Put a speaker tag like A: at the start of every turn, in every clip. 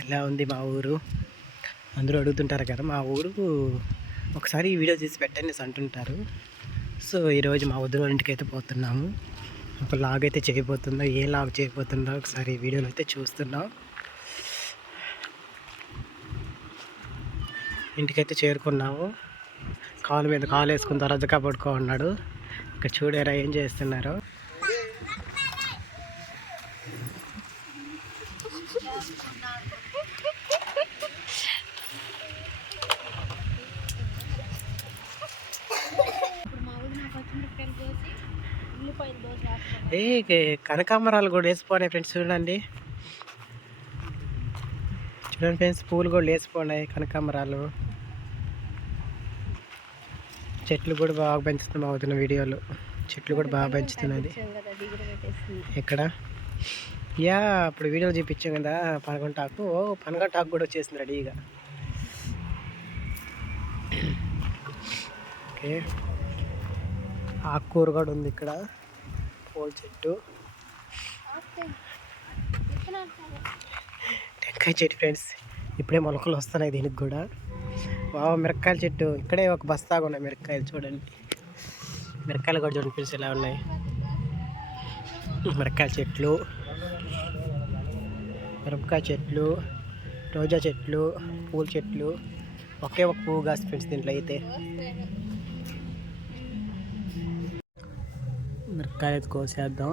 A: ఎలా ఉంది మా ఊరు? అందరూ అడుగుతుంటారు కదా మా ఊరు ఒకసారి వీడియో చేసి పెట్టండి అంటుంటారు. సో ఈరోజు మా వదిన ఇంటికి అయితే పోతున్నాము. ఒక లాగ్ అయితే చేయబోతుందో ఏ లాగ్ చేయబోతుందో ఒకసారి వీడియోలో అయితే చూస్తున్నాం. ఇంటికైతే చేరుకున్నాము. కాలు మీద కాలు వేసుకున్న తర్వాత కాబట్టుకో ఉన్నాడు ఇక్కడ చూడారా ఏం చేస్తున్నారు. కనకాంబరాలు కూడా వేసిపోయినాయి ఫ్రెండ్స్ చూడండి. చూడండి ఫ్రెండ్స్ పూలు కూడా వేసిపోయినాయి కనకాంబరాలు. చెట్లు కూడా బాగా పెంచుతున్నాం అవుతున్న వీడియోలు. చెట్లు కూడా బాగా పెంచుతున్నది. ఎక్కడ? యా అప్పుడు వీడియోలు చూపించాం కదా పనగంటాకు. పనగంటాకు కూడా వచ్చేసింది రెడీగా ఓకే. ఆకుకూర కూడా ఉంది ఇక్కడ. పూల చెట్టు. టెంకాయ చెట్టు ఫ్రెండ్స్. ఇప్పుడే మొలకలు వస్తున్నాయి దీనికి కూడా. బావ మిరకాయల చెట్టు. ఇక్కడే ఒక బస్తాగా ఉన్నాయి మిరకాయలు చూడండి. మిరకాయలు కూడా చూడండి పిలిచి ఎలా ఉన్నాయి. మిరకాయల చెట్లు మిరపకాయ చెట్లు రోజా చెట్లు పూల చెట్లు. ఒకే ఒక పువ్వు కాస్త ఫ్రెండ్స్ దీంట్లో అయితే. మిరకాయ కోసేద్దాం.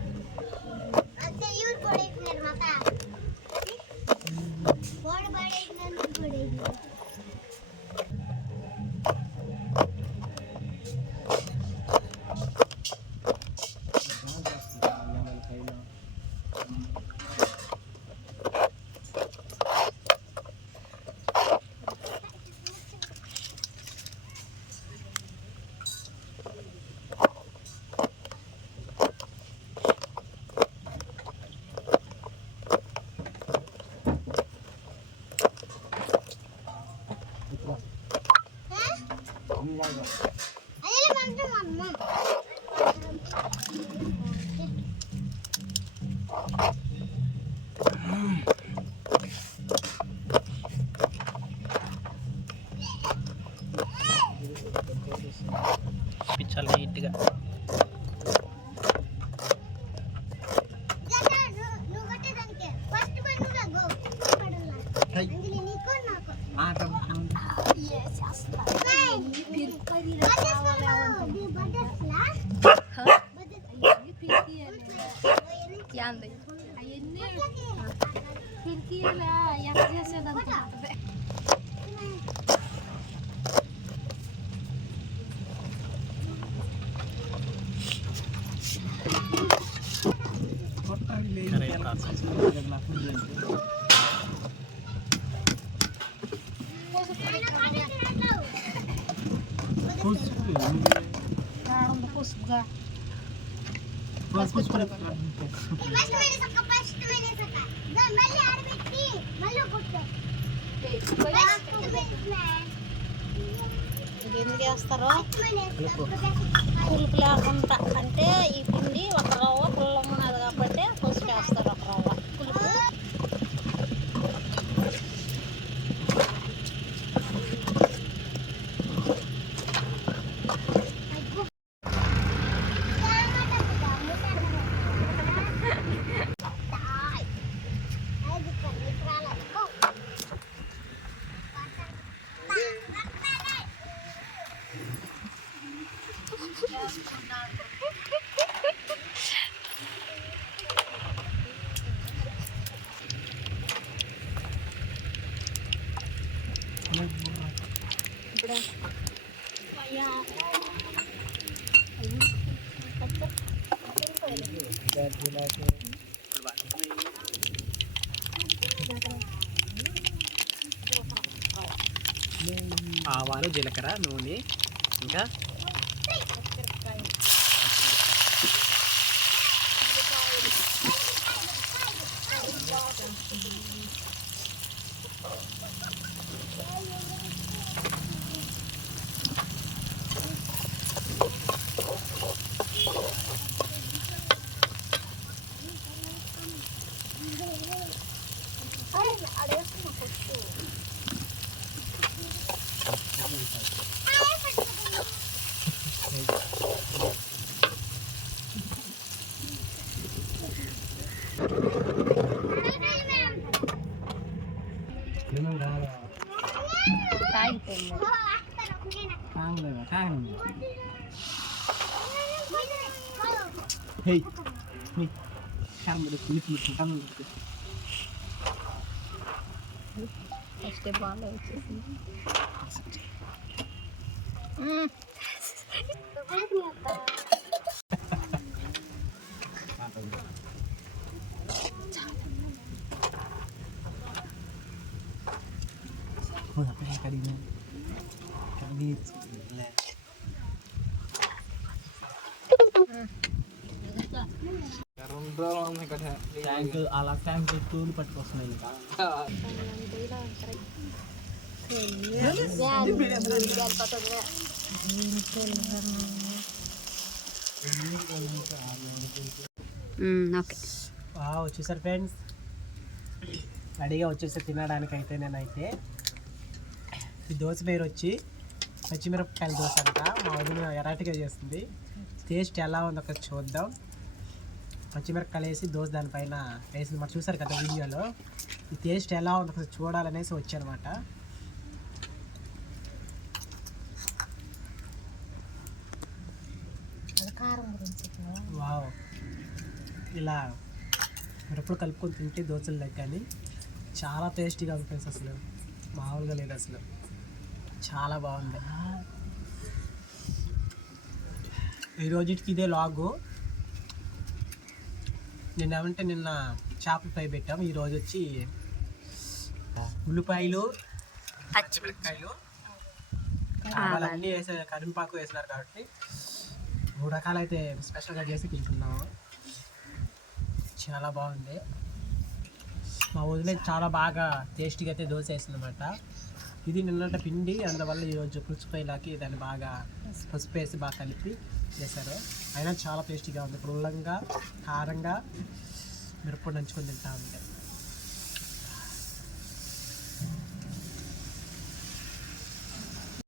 A: खिडकीला याची
B: असेल Mas, mas, mas, mas, mas,
C: mas, ఇదేం
A: చేస్తారో?
C: పులుపు లేకుండా. అంటే ఈ పిండి ఒక
A: ఆవాలు జీలకర్ర నూనె ఇంకా Hei, nih, sekarang udah kulit kulit kamu gitu.
C: Este bala itu.
A: Hmm. Ternyata. Tank అలా ట్యాంక్ తూలు పట్టుకొస్తున్నాయి ఇంకా
C: ఓకే
A: వచ్చేసారు ఫ్రెండ్స్ రెడీగా వచ్చేసి తినడానికి అయితే నేనైతే ఈ దోశ పేరు వచ్చి పచ్చిమిరపకాయల దోశ అంట. మా వదిన ఎరాటిగా చేస్తుంది. టేస్ట్ ఎలా ఉందో ఒకటి చూద్దాం. పచ్చిమిరపకాయలు వేసి దోశ దానిపైన వేసింది. మరి చూసారు కదా వీడియోలో? ఈ టేస్ట్ ఎలా ఉందో ఒకటి చూడాలనేసి వచ్చానమాట. వావ్. ఇలా మిరపలు కలుపుకొని తింటే దోశలు లెక్క కానీ చాలా టేస్టీగా ఫ్రెండ్స్ అసలు. మామూలుగా లేదు అసలు. చాలా బాగుంది. ఈ రోజుకి ఇదే లాగు. నిన్న ఏమంటే నిన్న చేపల ఫ్రై పెట్టాం. ఈ రోజు వచ్చి ఉల్లిపాయలు పచ్చిమిరపకాయలు అన్నీ వేసే కరింపాకు వేసినారు కాబట్టి మూడు రకాలు అయితే స్పెషల్గా చేసి తింటున్నాము. చాలా బాగుంది. మా వదిలే చాలా బాగా టేస్టీగా అయితే దోశ వేసిందన్నమాట. ఇది నిన్నట పిండి అందువల్ల ఈరోజు పులుసుపోయేలాకి దాన్ని బాగా పసుపు వేసి బాగా కలిపి చేశారు. అయినా చాలా టేస్టీగా ఉంది. పుల్లంగా కారంగా మిరప నంచుకొని తింటా ఉంది.